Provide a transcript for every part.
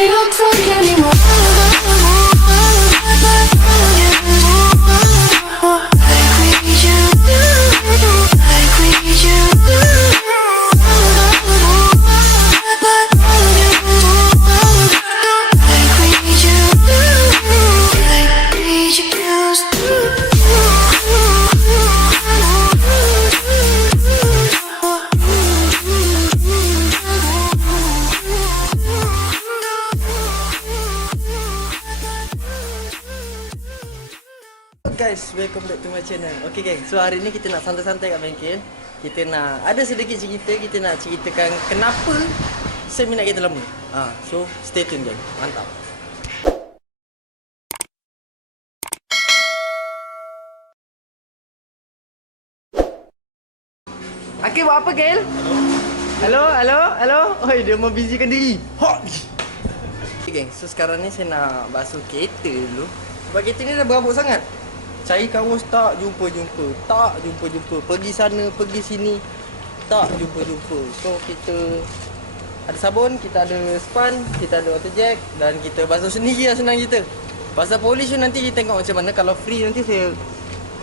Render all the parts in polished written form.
ain't no drunk anymore. Like we used to, like we used to. Like we used to, like we used Guys, welcome back to my channel. Okay geng, so hari ni kita nak santai-santai kat bengkel. Kita nak ada sedikit cerita, kita nak ceritakan kenapa seminar kita lama. So stay tune geng. Mantap. Akil buat apa gel? Hello. Oi, dia membusykan diri. Hot. Okay geng, so sekarang ni saya nak basuh kereta dulu. Sebab kereta ni dah berabuk sangat. Cari kawas tak jumpa. Pergi sana, pergi sini tak jumpa. So kita ada sabun, kita ada span, kita ada auto jack dan kita basuh sendiri lah, senang kita. Pasal polish tu nanti kita tengok macam mana. Kalau free nanti saya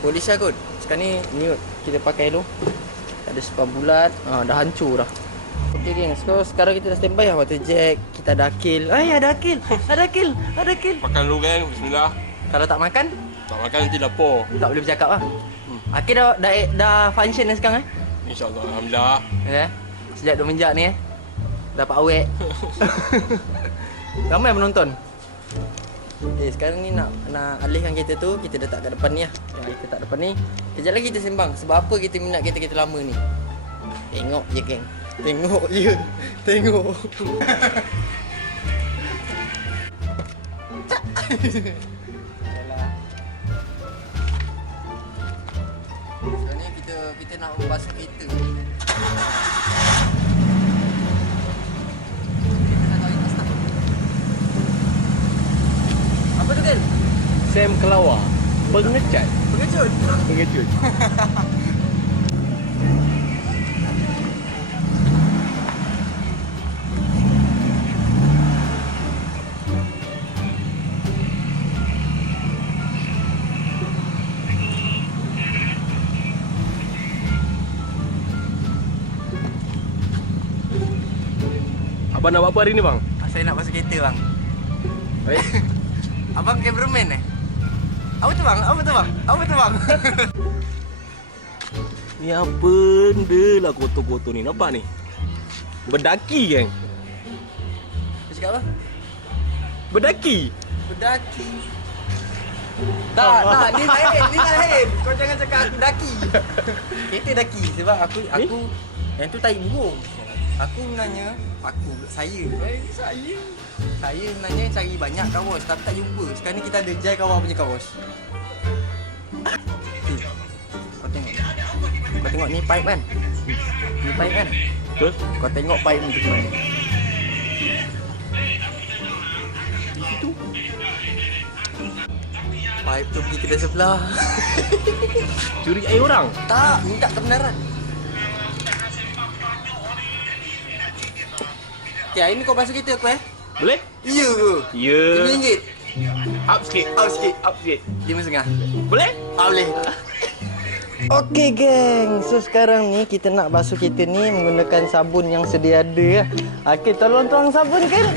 polish lah kot. Sekarang ni nude kita pakai dulu. Ada span bulat, dah hancur dah. Okay geng, so sekarang kita dah standby lah. Auto jack, kita ada akil. Ada akil. Makan dulu kan, bismillah. Kalau tak makan, Tak makan nanti lapor. tak boleh bercakap lah. Akil dah function dah sekarang InsyaAllah, Alhamdulillah. Sejak 2 menjak ni dapat awet. Ramai menonton. Sekarang ni nak alihkan kereta tu. Kita letak kat depan ni lah. Kita tak depan ni. Kejap lagi kita sembang. Sebab apa kita minat kereta-kereta lama ni. Tengok je geng. Tengok je. Tengok. Sekarang ni kita nak membasuh kereta. Apa tu kan? Sam Kelawar. Pengecat. Pengecut. Abang nak buat apa hari ni bang? Saya nak basuh kereta bang. Baik. Abang cameraman Apa tu bang? Ni apa benda lah kotor-kotor ni, nampak ni? Berdaki geng. Dia cakap apa? Berdaki. Berdaki. Tak, ni lain. Kau jangan cakap aku daki. Kereta daki sebab aku yang tu tahi burung. Saya sebenarnya cari banyak kawas tapi tak jumpa. Sekarang ni kita ada Jai Kawar punya kawas. Kau tengok ni pipe kan? Terus? Kau tengok pipe ni macam mana? Di situ. Pipe tu pergi kedai sebelah. Curi air orang? Tak, minta kebenaran. Okay, hari ni kau basuh kereta aku Boleh? Ya ke? Ya. RM5. Up sikit. RM5.5. Boleh? Boleh. Okey geng, so sekarang ni kita nak basuh kereta ni menggunakan sabun yang sedia ada. Okey, tolong tuang sabun Kil.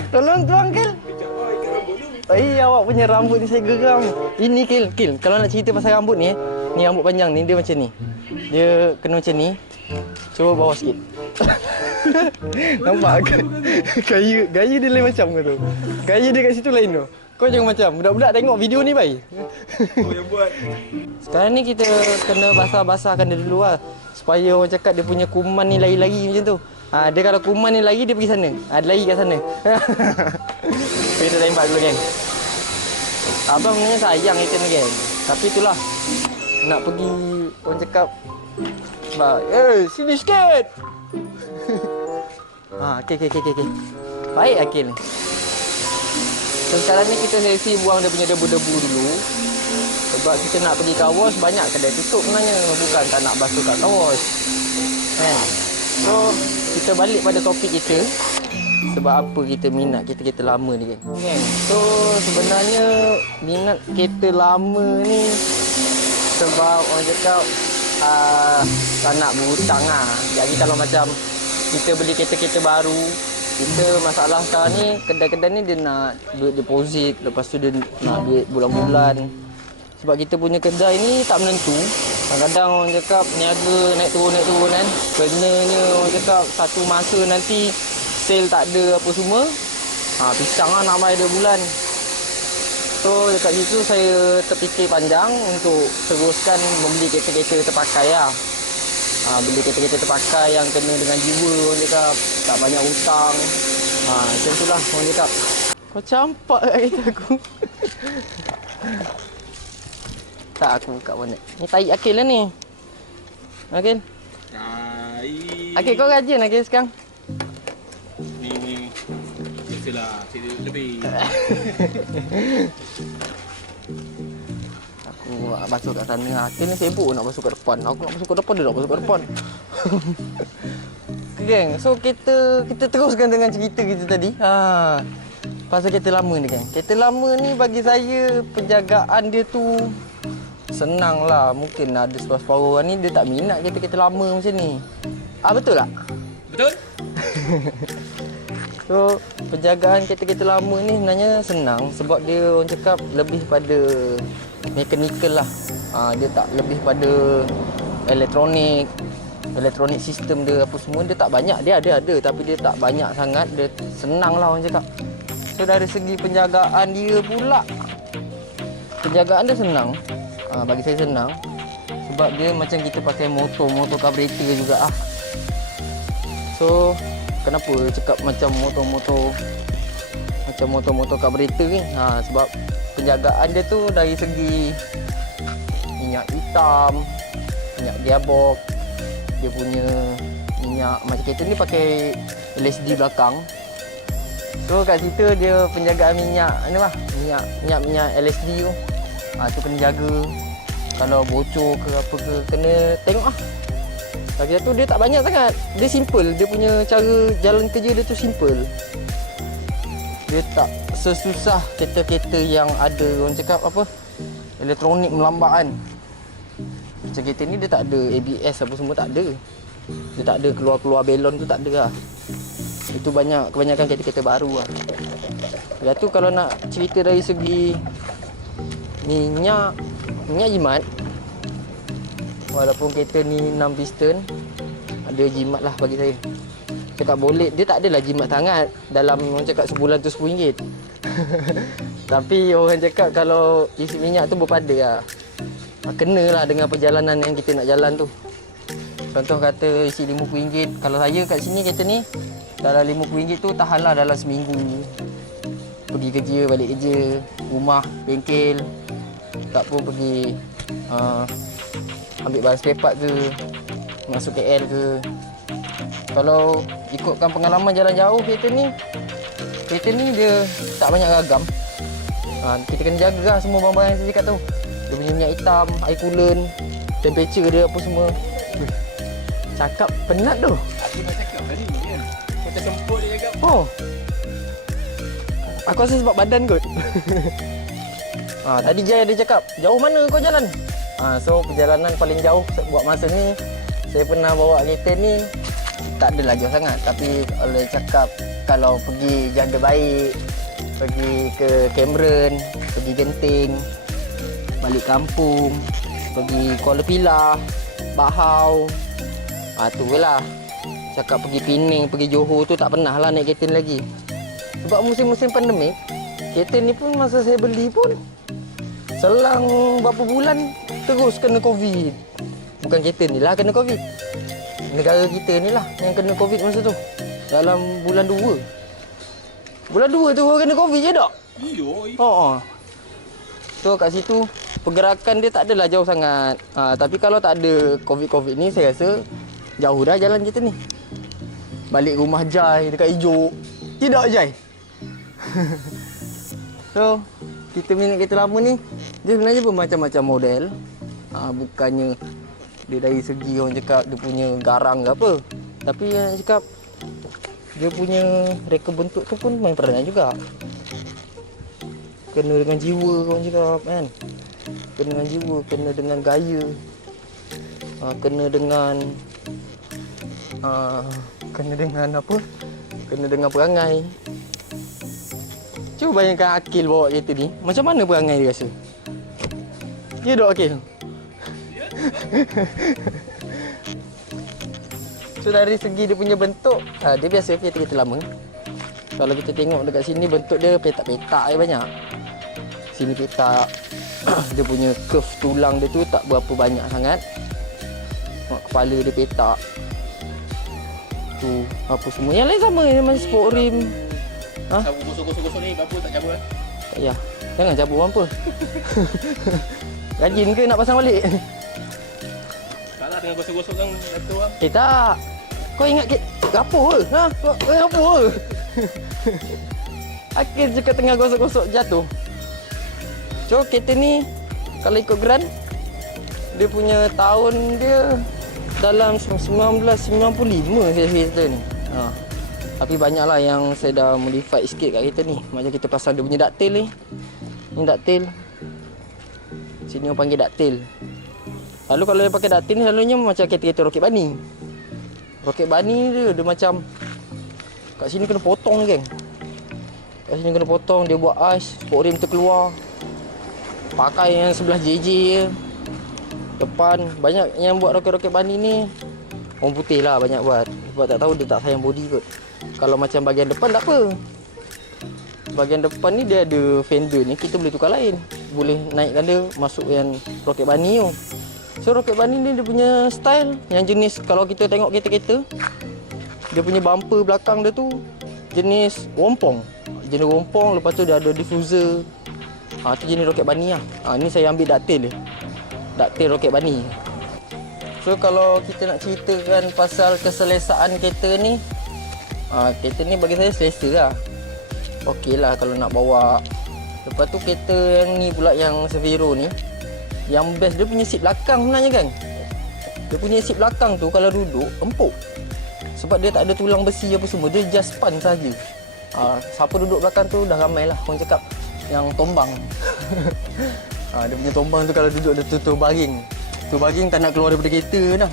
Awak punya rambut ni saya geram. Ini Kil, kalau nak cerita pasal rambut ni ni rambut panjang ni dia macam ni. Dia kena macam ni. Cuba bawah sikit. Nampak ke? Gaya dia lain macam ke tu? Gaya dia kat situ lain tu. Kau jangan macam budak-budak tengok video ni baik. Kau yang buat. Sekarang ni kita kena basah-basahkan dia dulu lah. Supaya orang cakap dia punya kuman ni lari-lari macam tu. Dia kalau kuman ni lari dia pergi sana. Dia lari kat sana. Kita tembak dulu geng. Abang sebenarnya sayang ikan ni geng. Tapi itulah. Nak pergi orang cakap. Sini sikit. Okey. Baik Akil ni. So sekarang ni kita sesi buang dia punya debu-debu dulu. Sebab kita nak pergi kawas, banyak kedai tutup sebenarnya. Bukan tak nak basuh kat kawas. So kita balik pada topik kita. sebab apa kita minat kereta-kereta lama ni geng. So sebenarnya minat kereta lama ni sebab orang cakap tak nak berhutang lah. Jadi kalau macam kita beli kereta-kereta baru, kita masalah sekarang ni kedai-kedai ni dia nak duit deposit, lepas tu dia nak duit bulan-bulan. Sebab kita punya kedai ni tak menentu. Kadang-kadang orang cakap niaga naik turun kan. Kenanya orang cakap satu masa nanti sale tak ada apa semua. Pisang lah nak bayar 2 bulan. So dekat situ saya terfikir panjang untuk teruskan membeli kereta-kereta terpakai lah. Beli kereta-kereta terpakai yang kena dengan jiwa orang cakap. Tak banyak hutang. Macam tu lah orang cakap. Kau campak kat kereta aku. Tak, aku buka bonet. Ni tahi Akil lah ni. Akil. Akil kau rajin Akil sekarang. Ni. Biasalah, saya lebih. Aku basuh kat sana. Akil ni sibuk nak basuh kat depan. Aku nak basuh kat depan, dia nak basuh kat depan. Okay, geng. So kita teruskan dengan cerita kita tadi. Pasal kereta lama ni geng. Kereta lama ni bagi saya penjagaan dia tu senang lah. Mungkin ada separuh orang ni dia tak minat kereta-kereta lama macam ni. Betul tak? Betul? So penjagaan kereta-kereta lama ni sebenarnya senang sebab dia orang cakap lebih pada mekanikal lah. Dia tak lebih pada elektronik sistem dia apa semua dia tak banyak. Dia ada tapi dia tak banyak sangat. Dia senang lah orang cakap. So dari segi penjagaan dia pula, penjagaan dia senang. Bagi saya senang sebab dia macam kita pakai motor carburetor juga ah. So kenapa cakap macam motor carburetor ni? Sebab penjagaan dia tu dari segi minyak hitam, minyak gearbox, dia punya minyak macam kereta ni pakai LSD belakang. So kat situ dia penjagaan minyak ni lah, minyak LSD tu. Tu kena jaga. Kalau bocor ke apa ke kena tengok lah. Lagi satu dia tak banyak sangat. Dia simple. Dia punya cara jalan kerja dia tu simple. Dia tak sesusah kereta-kereta yang ada orang cakap apa, elektronik melambat kan. Macam kereta ni dia tak ada ABS apa semua, tak ada. Dia tak ada keluar-keluar belon tu, tak ada lah. Itu kebanyakan kereta-kereta baru lah. Lepas tu kalau nak cerita dari segi minyak jimat, walaupun kereta ni 6 piston, ada jimat lah bagi saya. Cakap boleh, dia tak adalah jimat sangat. Dalam orang cakap sebulan tu RM10. Tapi orang cakap kalau isi minyak tu berpada lah. Kenalah dengan perjalanan yang kita nak jalan tu. Contoh kata isi RM50. Kalau saya kat sini kereta ni, dalam RM50 tu tahanlah dalam seminggu. Pergi kerja, balik kerja, rumah, bengkel. Tak pun pergi ambil barang spare part ke, masuk KL ke. Kalau ikutkan pengalaman jalan jauh kereta ni dia tak banyak ragam. Kita kena jaga lah semua barang-barang yang saya cakap tu. Dia punya minyak hitam, air coolant, temperature dia apa semua. Cakap penat tu. Aku nak cakap tadi kan. Macam sempur dia cakap. Aku rasa sebab badan kot. Tadi Jai ada cakap, jauh mana kau jalan? So perjalanan paling jauh buat masa ni, saya pernah bawa kereta ni, tak adalah jauh sangat. Tapi oleh cakap kalau pergi Jaga Baik, pergi ke Cameron, pergi Genting, balik kampung, pergi Kuala Pilah, Bahau, tu lah. Cakap pergi Penang, pergi Johor tu tak pernah lah naik kereta ni lagi. Sebab musim-musim pandemik, kereta ni pun masa saya beli pun selang berapa bulan terus kena COVID. Bukan kereta ni lah kena COVID. Negara kita ni lah yang kena COVID masa tu. Dalam bulan 2. Bulan 2 tu orang kena COVID je tak? Iyo. So kat situ pergerakan dia tak adalah jauh sangat. Tapi kalau tak ada COVID ni, saya rasa jauh dah jalan kita ni. Balik rumah Jai dekat Ijuk. Tidak Jai? So kita minat kereta lama ni, dia sebenarnya bermacam-macam model. Bukannya dia dari segi orang cakap dia punya garang ke apa. Tapi yang cakap dia punya reka bentuk tu pun main peranan juga. Kena dengan jiwa orang cakap kan. Kena dengan jiwa, kena dengan gaya. Kena dengan kena dengan apa? Kena dengan perangai. Cuba bayangkan Akil bawa kereta ni, macam mana perangai dia rasa? Ya dok Akil? So dari segi dia punya bentuk, dia biasa kereta-kereta lama. Kalau kita tengok dekat sini bentuk dia petak-petak banyak. Sini petak. Dia punya curve tulang dia tu tak berapa banyak sangat. Kepala dia petak. Tu apa semua. Yang lain sama, dia macam sport rim. Cabut gosok-gosok ni, bampu tak cabut lah. Tak payah. Jangan cabut bumper. Rajin ke nak pasang balik? Salah dengan gosok-gosok kan jatuh lah. Tak. Kau ingat gapo ke? Kau gapo ke? Akhir juga tengah gosok-gosok jatuh. So kereta ni kalau ikut Grand, dia punya tahun dia dalam 1995 saya kereta ni. Tapi banyaklah yang saya dah modify sikit kat kereta ni. Macam kita pasang dia punya ducktail ni. Ni ducktail. Sini orang panggil ducktail. Lalu kalau dia pakai ducktail ni selalunya macam kereta-kereta Rocket Bunny. Rocket Bunny dia macam kat sini kena potong geng. Kat sini kena potong, dia buat ais, sport rim terkeluar. Pakai yang sebelah JJ je. Depan banyak yang buat Rocket Bunny ni orang putih lah banyak buat. Sebab tak tahu dia tak sayang body kot. Kalau macam bahagian depan tak apa. Bahagian depan ni dia ada fender ni, kita boleh tukar lain. Boleh naikkan dia masuk yang Rocket Bunny tu. So Rocket Bunny ni dia punya style yang jenis, kalau kita tengok kereta-kereta, dia punya bumper belakang dia tu jenis wompong. Jenis wompong, lepas tu dia ada diffuser. Tu jenis Rocket Bunny lah. Ni saya ambil ducktail dia. Ducktail Rocket Bunny. So kalau kita nak ceritakan pasal keselesaan kereta ni, kereta ni bagi saya selesa lah. Okey lah kalau nak bawa. Lepas tu kereta yang ni pula, yang Severo ni, yang best dia punya seat belakang sebenarnya kan. Dia punya seat belakang tu kalau duduk empuk. Sebab dia tak ada tulang besi apa semua, dia just span saja. Siapa duduk belakang tu dah ramai lah orang cakap yang tombang. Dia punya tombang tu kalau duduk dia tutur baring. Tu baring tak nak keluar daripada kereta dah.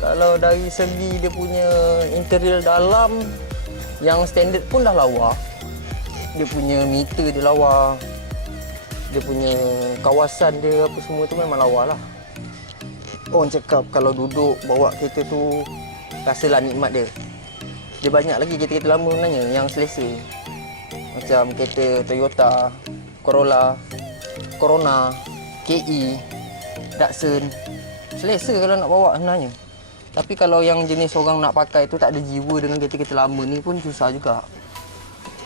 Kalau dari segi dia punya interior dalam, yang standard pun dah lawa. Dia punya meter dia lawa. Dia punya kawasan dia apa semua tu memang lawa lah. Orang cakap kalau duduk bawa kereta tu rasalah nikmat dia. Dia banyak lagi kereta-kereta lama sebenarnya yang selesa. Macam kereta Toyota, Corona, KE, Datsun. Selesa kalau nak bawa sebenarnya. Tapi kalau yang jenis orang nak pakai tu tak ada jiwa dengan kereta-kereta lama ni pun susah juga.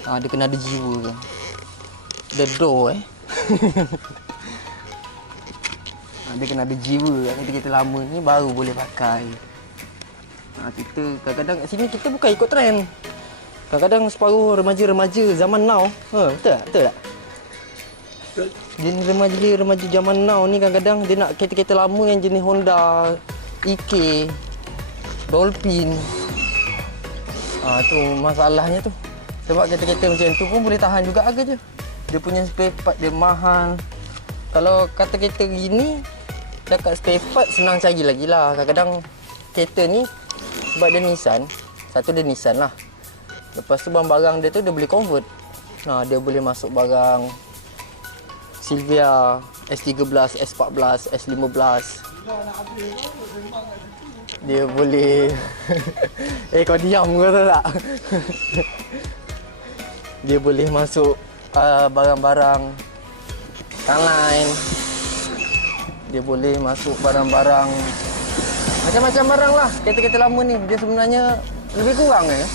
Dia kena ada jiwa kan. The door dia kena ada jiwa kan, kereta-kereta lama ni baru boleh pakai. Kita kadang-kadang kat sini kita bukan ikut trend. Kadang-kadang separuh remaja-remaja zaman now. Betul tak? Betul tak? Jenis remaja zaman now ni kadang-kadang dia nak kereta-kereta lama yang jenis Honda, EK, Dolphin. Tu masalahnya tu. Sebab kereta-kereta macam tu pun boleh tahan juga harga je. Dia punya spare part dia mahal. Kalau kata kereta gini, cakap spare part senang cari lagi lah. Kadang-kadang kereta ni sebab dia Nissan, satu dia Nissan lah. Lepas tu barang dia tu dia boleh convert. Dia boleh masuk barang Silvia, S13, S14, S15. Dia boleh kau diam ke tak? Dia boleh masuk barang-barang Sunline. Dia boleh masuk barang-barang macam-macam barang lah. Kereta-kereta lama ni dia sebenarnya lebih kurang nak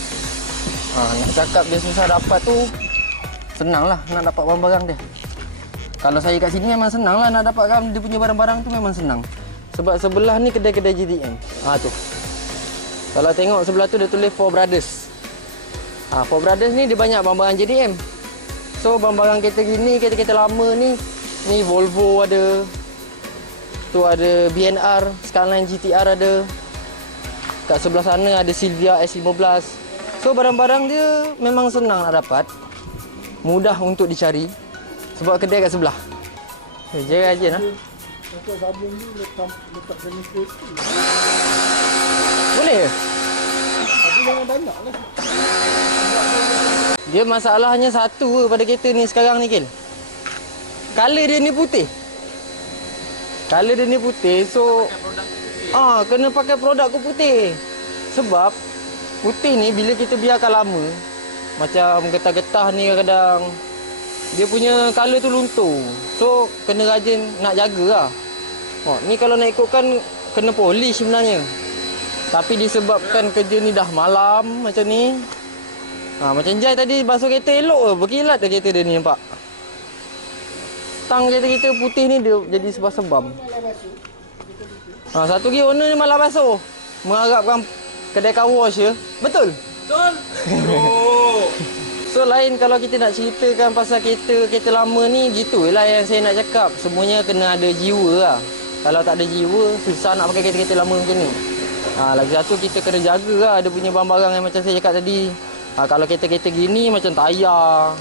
cakap dia susah dapat tu, senang lah nak dapat barang-barang dia. Kalau saya kat sini memang senang lah nak dapatkan dia punya barang-barang tu, memang senang. Sebab sebelah ni kedai-kedai JDM. Tu. Kalau tengok sebelah tu dia tulis Four Brothers. Four Brothers ni dia banyak barang-barang JDM. So barang-barang kereta gini, kereta-kereta lama ni Volvo ada. Tu ada BNR, Skyline GTR ada. Kat sebelah sana ada Silvia S15. So barang-barang dia memang senang nak dapat. Mudah untuk dicari. Sebab kedai kat sebelah. Dia rajin lah. Untuk sabun ni letak jenis kereta. Boleh ke? Tapi jangan banyak lah. Dia masalahnya satu je pada kereta ni sekarang ni, Kil. Color dia ni putih. Color dia ni putih, so kena pakai produk ku putih. Sebab putih ni bila kita biarkan lama, macam getah-getah ni kadang dia punya color tu luntur. So kena rajin nak jaga lah. Ni kalau nak ikutkan kena polish sebenarnya. Tapi disebabkan kerja ni dah malam macam ni. Macam Jai tadi basuh kereta elok ke, berkilat dah kereta dia ni nampak. Tang kereta-kereta putih ni dia jadi sebab-sebab. Satu lagi owner ni malah basuh. Mengharapkan kedai car wash ya. Betul? Betul. Bro. So lain kalau kita nak ceritakan pasal kereta lama ni, gitulah yang saya nak cakap. Semuanya kena ada jiwa lah. Kalau tak ada jiwa, susah nak pakai kereta-kereta lama macam ni. Lagi satu kita kena jaga lah dia punya barang-barang yang macam saya cakap tadi. Kalau kereta-kereta gini macam tayar.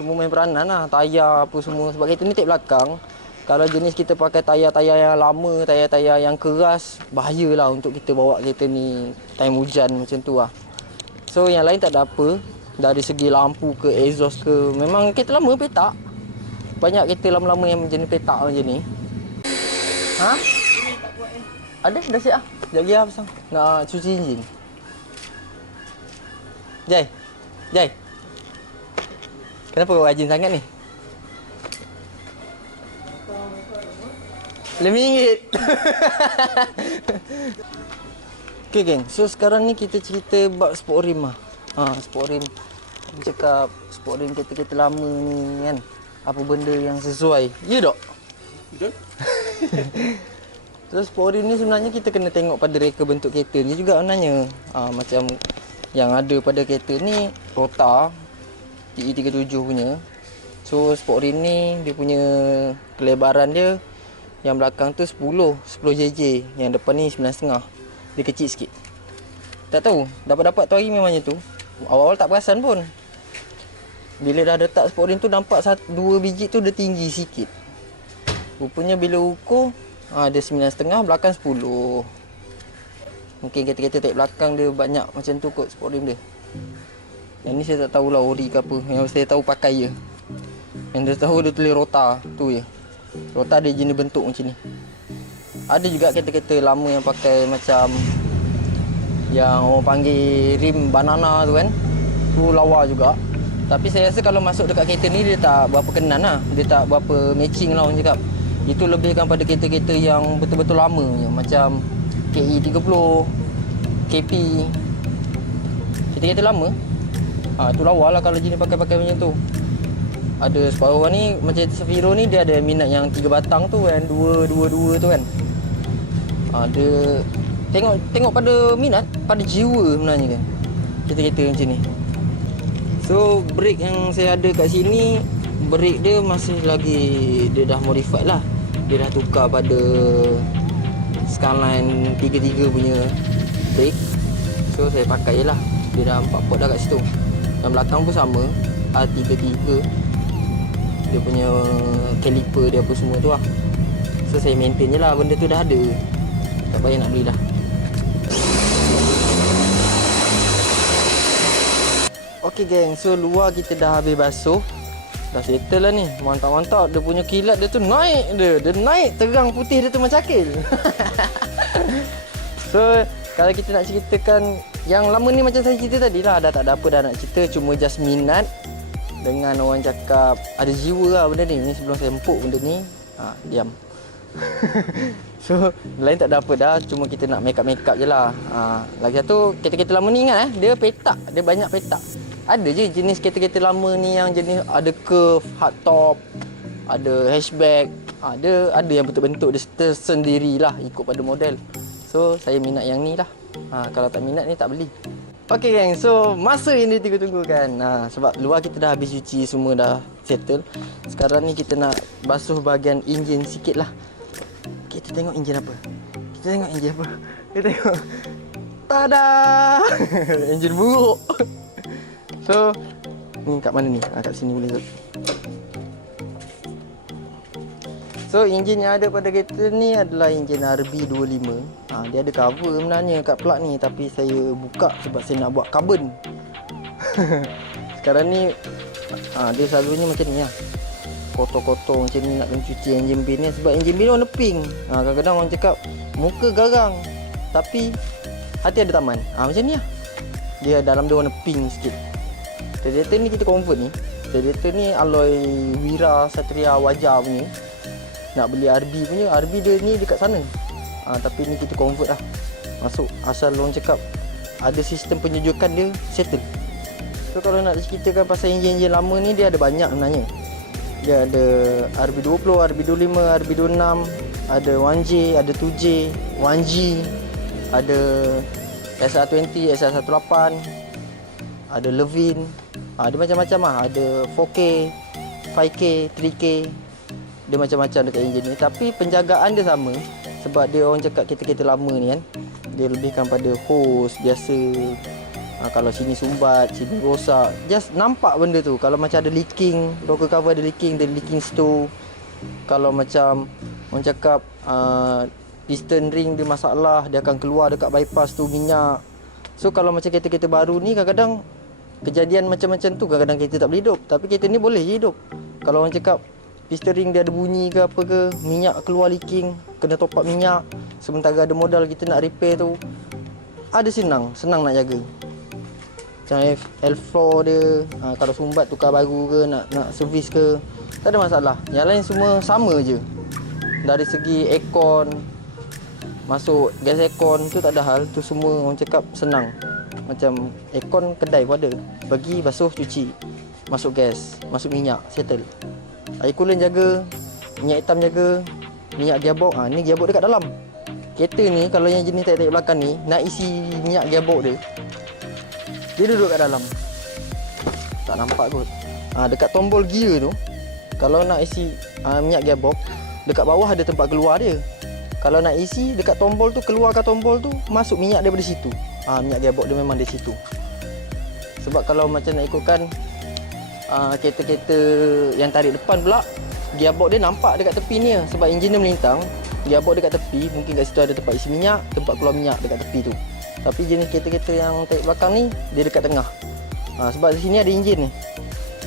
Semua main peranan lah. Tayar apa semua. Sebab kereta ni tek belakang. Kalau jenis kita pakai tayar-tayar yang lama, tayar-tayar yang keras, bahayalah untuk kita bawa kereta ni time hujan macam tu lah. So yang lain tak ada apa. Dari segi lampu ke, exhaust ke, memang kereta lama petak. Banyak kereta lama-lama yang jenis petak macam ni. Ada? Dah siap lah. Sekejap lagi lah pasang. Nak cuci enjin. Jai. Kenapa kau rajin sangat ni? RM5. Okay geng, so sekarang ni kita cerita bab sport rim lah. Sport rim. Aku cakap sport rim kereta-kereta lama ni kan. Apa benda yang sesuai. Ya tak? Betul. So sport rim ni sebenarnya kita kena tengok pada reka bentuk kereta ni juga sebenarnya. Macam yang ada pada kereta ni Rota TE37 punya. So sport rim ni dia punya kelebaran dia yang belakang tu 10 JJ, yang depan ni 9.5. Dia kecil sikit. Tak tahu, dapat-dapat tu hari memangnya tu. Awal-awal tak perasan pun. Bila dah letak sport rim tu nampak 2 biji tu dia tinggi sikit. Rupanya bila ukur dia 9.5, belakang 10. Mungkin kereta-kereta tek belakang dia banyak macam tu kot sport rim dia. Yang ni saya tak tahulah ori ke apa. Yang saya tahu pakai je. Yang dia tahu dia tulis Rota tu je. Rota dia jenis bentuk macam ni. Ada juga kereta-kereta lama yang pakai macam yang orang panggil rim banana tu kan. Tu lawa juga. Tapi saya rasa kalau masuk dekat kereta ni dia tak berapa kenan lah. Dia tak berapa matching lah orang cakap. Itu lebihkan pada kereta-kereta yang betul-betul lama je. Macam KE30, KP. Kereta-kereta lama. Tu lawa lah kalau jenis pakai-pakai macam tu. Ada separuh ni macam Safiro ni dia ada minat yang 3 batang tu kan, 2 tu kan. Dia tengok pada minat, pada jiwa sebenarnya kan. Kereta-kereta macam ni. So brake yang saya ada kat sini, brake dia masih lagi dia dah modified lah. Dia dah tukar pada Skyline 33 punya brake. So saya pakai je lah. Dia dah 4 port dah kat situ. Yang belakang pun sama, R33. Dia punya caliper dia apa semua tu lah. So saya maintain je lah, benda tu dah ada. Tak payah nak beli dah. Okay geng, so luar kita dah habis basuh. Dah settle lah ni, mantap-mantap. Dia punya kilat dia tu naik dia. Dia naik terang putih dia tu macam akil. So kalau kita nak ceritakan yang lama ni macam saya cerita tadi lah. Dah tak ada apa dah nak cerita, cuma just minat. Dengan orang cakap ada jiwa lah benda ni. Ni sebelum saya empuk benda ni. Diam. So lain tak ada apa dah. Cuma kita nak make up je lah. Lagi satu kereta-kereta lama ni ingat dia petak. Dia banyak petak. Ada je jenis kereta-kereta lama ni yang jenis ada curve, hardtop, ada hatchback. Ada yang bentuk-bentuk dia tersendiri lah ikut pada model. So saya minat yang ni lah. Kalau tak minat ni tak beli. Okay geng, so masa yang ditunggu-tunggu kan. Sebab luar kita dah habis cuci, semua dah settle. Sekarang ni kita nak basuh bahagian enjin sikit lah. Kita tengok enjin apa. Kita tengok. Tada! Enjin buruk. So, ni kat mana ni? Kat sini boleh tu. So, enjin yang ada pada kereta ni adalah enjin RB25. Dia ada cover sebenarnya kat plug ni, tapi saya buka sebab saya nak buat carbon. Sekarang ni dia selalunya macam ni lah. Kotor-kotor macam ni nak kena cuci enjin bin ni. Sebab enjin bin warna pink. Kadang-kadang orang cakap muka garang, tapi hati ada taman. Macam ni lah. Dia dalam dia warna pink sikit. Radiator ni kita convert ni. Radiator ni alloy Wira Satria Wajar punya. Nak beli RB punya, RB dia ni dekat sana. Tapi ni kita convert lah. Masuk asal orang cakap ada sistem penyejukan dia settle. So kalau nak ceritakan pasal enjin-enjin lama ni, dia ada banyak sebenarnya. Dia ada RB20, RB25, RB26, ada 1J, ada 2J, 1G, ada SR20, SR18, ada Levin. Dia macam-macam lah. Ada 4K, 5K, 3K. Dia macam-macam dekat enjin ni. Tapi penjagaan dia sama. Sebab dia orang cakap kereta-kereta lama ni kan, dia lebihkan pada hose biasa. Kalau sini sumbat, sini rosak, just nampak benda tu. Kalau macam ada leaking, rocker cover ada leaking, dia leaking stow. Kalau macam orang cakap piston ring dia masalah, dia akan keluar dekat bypass tu minyak. So kalau macam kereta-kereta baru ni, kadang-kadang kejadian macam-macam tu. Kadang-kadang kereta tak boleh hidup, tapi kereta ni boleh je hidup. Kalau orang cakap piston ring dia ada bunyi ke apa ke, minyak keluar leaking, kena top up minyak, sementara ada modal kita nak repair tu, ada senang nak jaga. Macam L-floor dia, kalau sumbat tukar baru ke, nak servis ke, tak ada masalah. Yang lain semua sama je. Dari segi aircon, masuk gas aircon tu tak ada hal, tu semua orang cakap senang. Macam aircon kedai pun ada, bagi basuh cuci, masuk gas, masuk minyak, settle. Air coolant jaga, minyak hitam jaga, minyak gearbox, ni gearbox dekat dalam. Kereta ni kalau yang jenis tarik belakang ni, nak isi minyak gearbox dia duduk kat dalam. Tak nampak kot. Dekat tombol gear tu, kalau nak isi minyak gearbox, dekat bawah ada tempat keluar dia. Kalau nak isi dekat tombol tu, keluarkan tombol tu, masuk minyak daripada situ. Minyak gearbox dia memang dari situ. Sebab kalau macam nak ikutkan kereta-kereta yang tarik depan pula, gearbox dia nampak dekat tepi ni. Sebab enjin dia melintang, gearbox dekat tepi, mungkin kat situ ada tempat isi minyak, tempat keluar minyak dekat tepi tu. Tapi jenis kereta-kereta yang tarik belakang ni, dia dekat tengah. Sebab di sini ada enjin ni.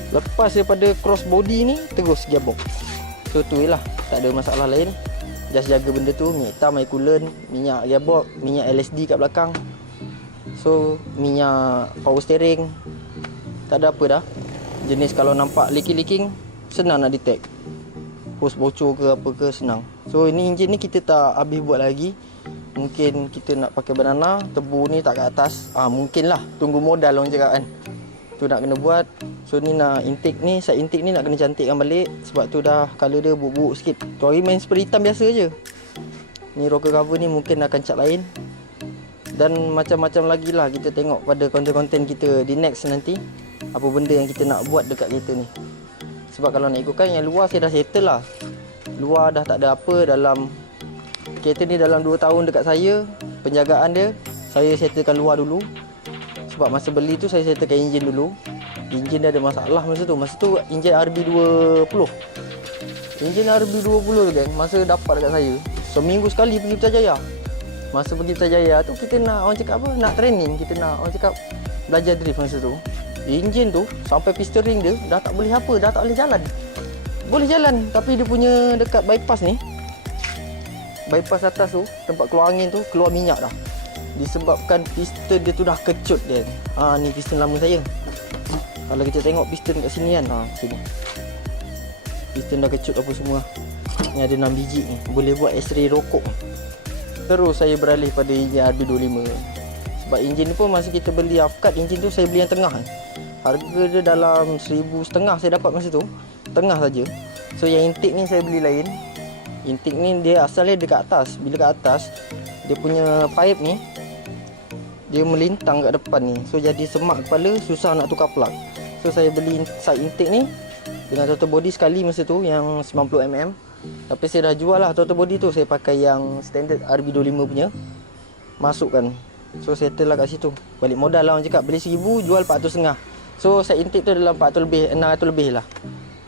Lepas daripada cross body ni, terus gearbox. So tu je lah, tak ada masalah lain. Just jaga benda tu, minyak hitam, air coolant, minyak gearbox, minyak LSD kat belakang. So minyak power steering, tak ada apa dah. Jenis kalau nampak leaking-leaking, senang nak detect. Hose bocor ke apa ke, senang. So ini enjin ni kita tak habis buat lagi. Mungkin kita nak pakai banana, tebu ni tak kat atas. Mungkin lah, tunggu modal orang cakap kan. Tu nak kena buat. So ni nak intake ni, side intake ni nak kena cantikkan balik. Sebab tu dah colour dia buruk-buruk sikit. Tu hari main spray hitam biasa je. Ni rocker cover ni mungkin akan cat lain. Dan macam-macam lagi lah, kita tengok pada konten-konten kita di next nanti. Apa benda yang kita nak buat dekat kereta ni. Sebab kalau nak ikutkan yang luar saya dah settle lah. Luar dah tak ada apa. Dalam kereta ni dalam 2 tahun dekat saya, penjagaan dia saya settlekan luar dulu. Sebab masa beli tu saya settlekan enjin dulu. Enjin dah ada masalah masa tu. Masa tu enjin RB20. Enjin RB20 tu geng, masa dapat dekat saya, seminggu sekali pergi Putrajaya. Masa pergi Putrajaya tu kita nak, orang cakap apa, nak training. Kita nak, orang cakap, belajar drift masa tu. Enjin tu sampai piston ring dia dah tak boleh apa, dah tak boleh jalan. Boleh jalan tapi dia punya dekat bypass ni, bypass atas tu, tempat keluar angin tu, keluar minyak dah. Disebabkan piston dia tu dah kecut dia. Ni piston lama saya. Kalau kita tengok piston kat sini kan, sini. Piston dah kecut apa semua. Ni ada 6 biji ni, boleh buat X-ray rokok. Terus saya beralih pada enjin RB25. Sebab enjin ni pun masa kita beli half-cut, enjin tu saya beli yang tengah. Harga dia dalam 1,500 saya dapat masa tu. Tengah saja. So yang intake ni saya beli lain. Intake ni dia asalnya dekat atas. Bila kat atas, dia punya pipe ni, dia melintang kat depan ni. So jadi semak kepala, susah nak tukar plug. So saya beli side intake ni dengan total body sekali masa tu, yang 90mm. Tapi saya dah jual lah total body tu. Saya pakai yang standard RB25 punya. Masukkan So settle lah kat situ. Balik modal lah orang cakap. Beli 1000 jual 400.5. So set intake tu dalam 400 lebih, 600 lebih lah.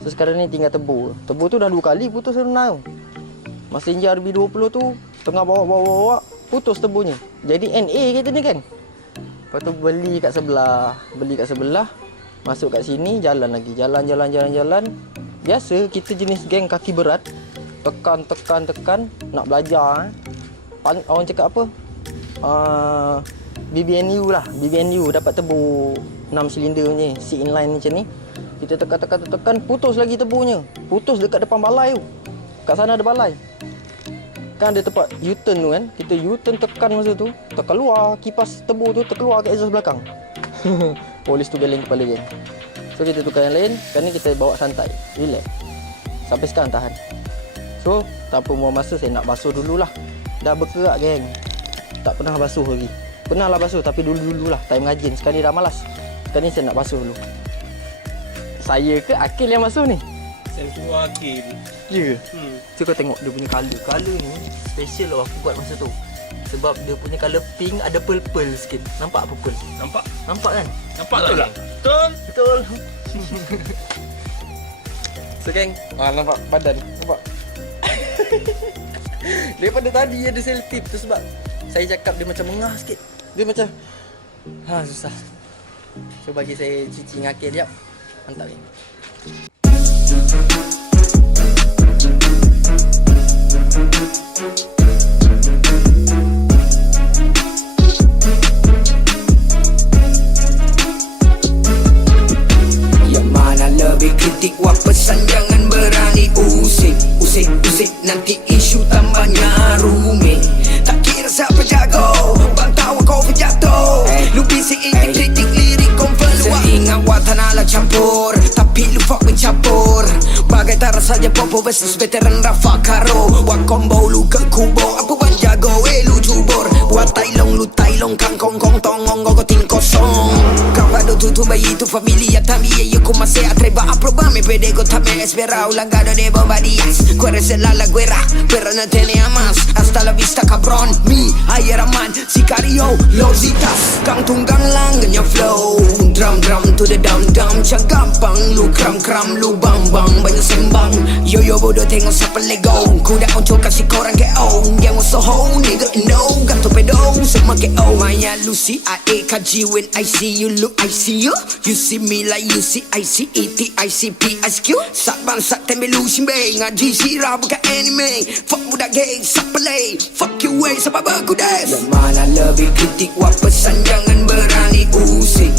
So sekarang ni tinggal tebu. Tebu tu dah 2 kali putus renang tu. Masa injek RB20 tu tengah bawa putus tebunya. Jadi NA kita ni kan. Lepas tu beli kat sebelah. Masuk kat sini, jalan lagi. Jalan. Biasa kita jenis geng kaki berat. Tekan. Nak belajar. Orang cakap apa? BBNU lah. BBNU dapat tebu 6 silinder punya. C inline macam ni. Kita tekan. Putus lagi tebunya. Putus dekat depan balai tu. Kat sana ada balai. Kan ada tempat U-turn tu kan. Kita U-turn tekan masa tu. Terkeluar kipas tebu tu terkeluar kat exhaust belakang. Polis tu geleng kepala geng. So kita tukar yang lain. Sekarang ni kita bawa santai, relax. Sampai sekarang tahan. So tanpa buang masa saya nak basuh dululah. Dah berkerak geng. Tak pernah basuh lagi. Pernah lah basuh tapi dulu-dululah time ngajin. Sekarang ni dah malas. Sekarang ni saya nak basuh dulu. Saya ke Akil yang basuh ni? Saya suruh Akil. Ya. So kau tengok dia punya colour. Colour ni special lah aku buat masa tu. Sebab dia punya colour pink ada purple sikit. Nampak purple? Nampak? Nampak kan? Nampak Betul tak? tak? Betul. So geng, nampak badan. Nampak? Daripada tadi ada selotip tu sebab saya cakap dia macam mengah sikit. Dia macam susah. So bagi saya cici dengan Akil jap. Mantap ni. Yang mana lebih kritik, wah pesan jangan berani usik. Usik nanti isu tambahnya rumit. Tak kira siapa jago, bantau kau berjatuh. Lu bisik ingin kritik lirik konfirm. Seingat watan ala campur, tapi lu fuck mencampur. Bagai tak rasanya Popo versus veteran Rafa Karo. Wak combo lu ke kubo, aku ban jago, lu cubur. Buat tailong lu tailong, kangkong kong tongong kau ting kosong. Kau pada tutu bayi tu familia también. Yo como se atreva a probarme, pede go también espera. Ulangado de bombadillas, corres la guerra, pero no tenía más. Hasta la vista cabrón, mi ayer aman, sicario, lositas. Gang tunggang lang, ganyan flow. Drum to the dum Cang gampang, lu kram lu bang banyak sembang. Yo bodoh tengok siapa lego. Ku dah onco kasih korang KO. Yang was so hoe, nigga no. Gato pedo, semua KO. Maya lu CIA, kaji when I see you, look I see you. You see me like you see I see E.T. I see P, Ice Cube. Sak bangsat tembe lu simbe. Ngaji sirah bukan anime. Fuck budak gay, sak pelay. Fuck you way, sebab aku des. Yang mana lebih kritik, wah pesan jangan berani usik.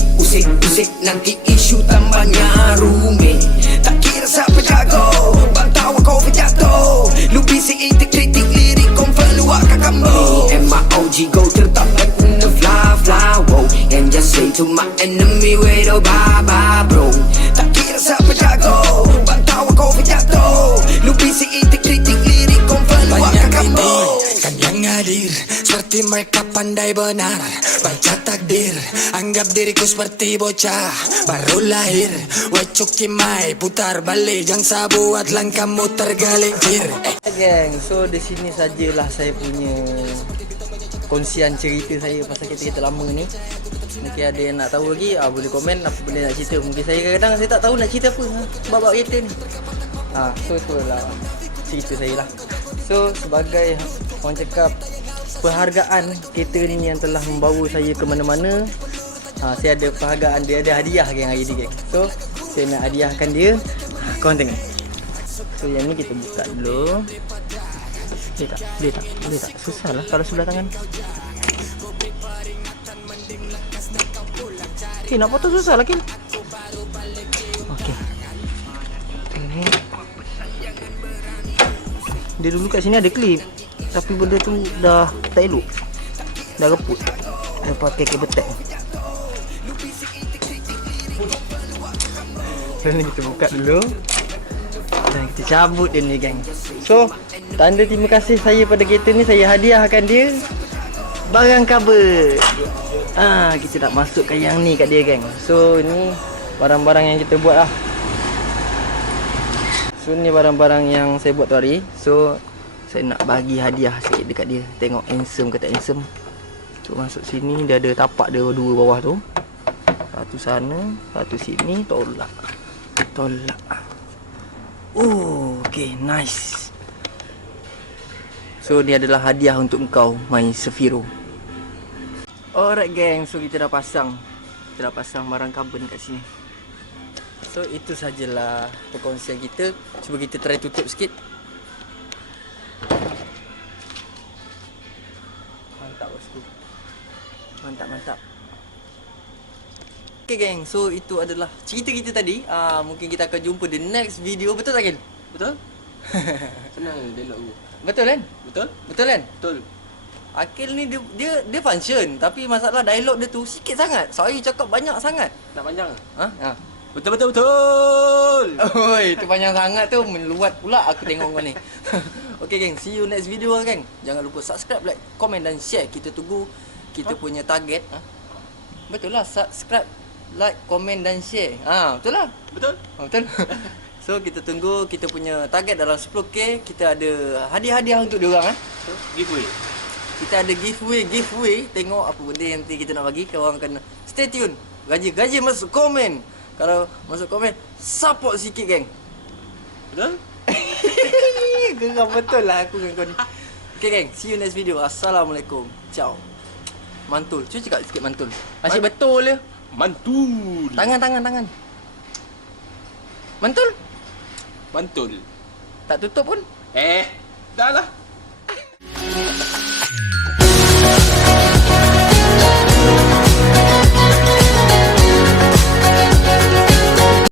Nanti isu tambahnya rumit. Tak kira siapa jago, bantau kau berjatuh. Lu bisik intik kritik lirik konfirm lu akan kambo. Me and my OG go to the top like in the fly, wow. And just say to my enemy, wait oh bye bro. Tak kira siapa jago, bantau kau berjatuh. Lu bisik intik kritik lirik konfirm lu akan kambo. Kan yang hadir seperti mereka pandai benar. Baca takdir, anggap diriku seperti bocah baru lahir. Wacuki mai, putar balik, jangan buat langkahmu tergelincir. Geng, so di sini sajalah saya punya kongsian cerita saya pasal kereta lama ni. Mungkin ada yang nak tahu lagi, boleh komen apa benda nak cerita. Mungkin saya kadang-kadang saya tak tahu nak cerita apa bab kereta ni. So itulah cerita saya lah. So sebagai orang cakap penghargaan kereta ni yang telah membawa saya ke mana-mana. Saya ada penghargaan, dia ada hadiah geng hari ni geng. So saya nak hadiahkan dia. Korang tengok. So yang ni kita buka dulu. Boleh tak? Susah lah kalau sebelah tangan. Nak potong susah lah Kin. Okay. Dia dulu kat sini ada klip, tapi benda tu dah tak elok. Dah reput. Dia pakai kabel tag. Sekarang ni kita buka dulu dan kita cabut dia ni geng. So tanda terima kasih saya pada kereta ni, saya hadiahkan dia barang cover. Kita nak masukkan yang ni kat dia geng. So ni barang-barang yang kita buat lah. So ni barang-barang yang saya buat tu hari. So saya nak bagi hadiah sikit dekat dia. Tengok handsome ke tak handsome. So masuk sini, dia ada tapak dia dua bawah tu. Satu sana, satu sini, tolak. Oh, okay, nice. So ni adalah hadiah untuk kau main Sefiro. Alright gang, so kita dah pasang barang carbon kat sini. So itu sajalah perkongsian kita. Cuba kita try tutup sikit. Mantap bosku. Mantap. Okay geng, so itu adalah cerita kita tadi. Mungkin kita akan jumpa di next video. Betul tak Gil? Betul? Senang dialog tu. Betul kan? Betul? Betul kan? Betul. Akil ni dia function, tapi masalah dialog dia tu sikit sangat. Saya cakap banyak sangat. Nak panjang ke? Ha? Betul. Oi, tu panjang sangat tu, meluat pula aku tengok kau ni. Okay geng, see you next video geng. Jangan lupa subscribe, like, komen dan share. Kita tunggu kita punya target. Betul lah, subscribe, like, komen dan share. Betul lah. Betul? Betul. So kita tunggu kita punya target dalam 10k. Kita ada hadiah-hadiah untuk diorang Giveaway. Kita ada giveaway. Tengok apa benda yang nanti kita nak bagi. Korang kena stay tune. Gaji masuk komen. Kalau masuk komen, support sikit geng. Betul? Geram betul lah aku dengan kau ni. Okay geng, see you next video. Assalamualaikum. Ciao. Mantul. Cuba cakap sikit mantul. Masih betul ya. Mantul. Tangan. Mantul. Mantul. Tak tutup pun. Dah lah.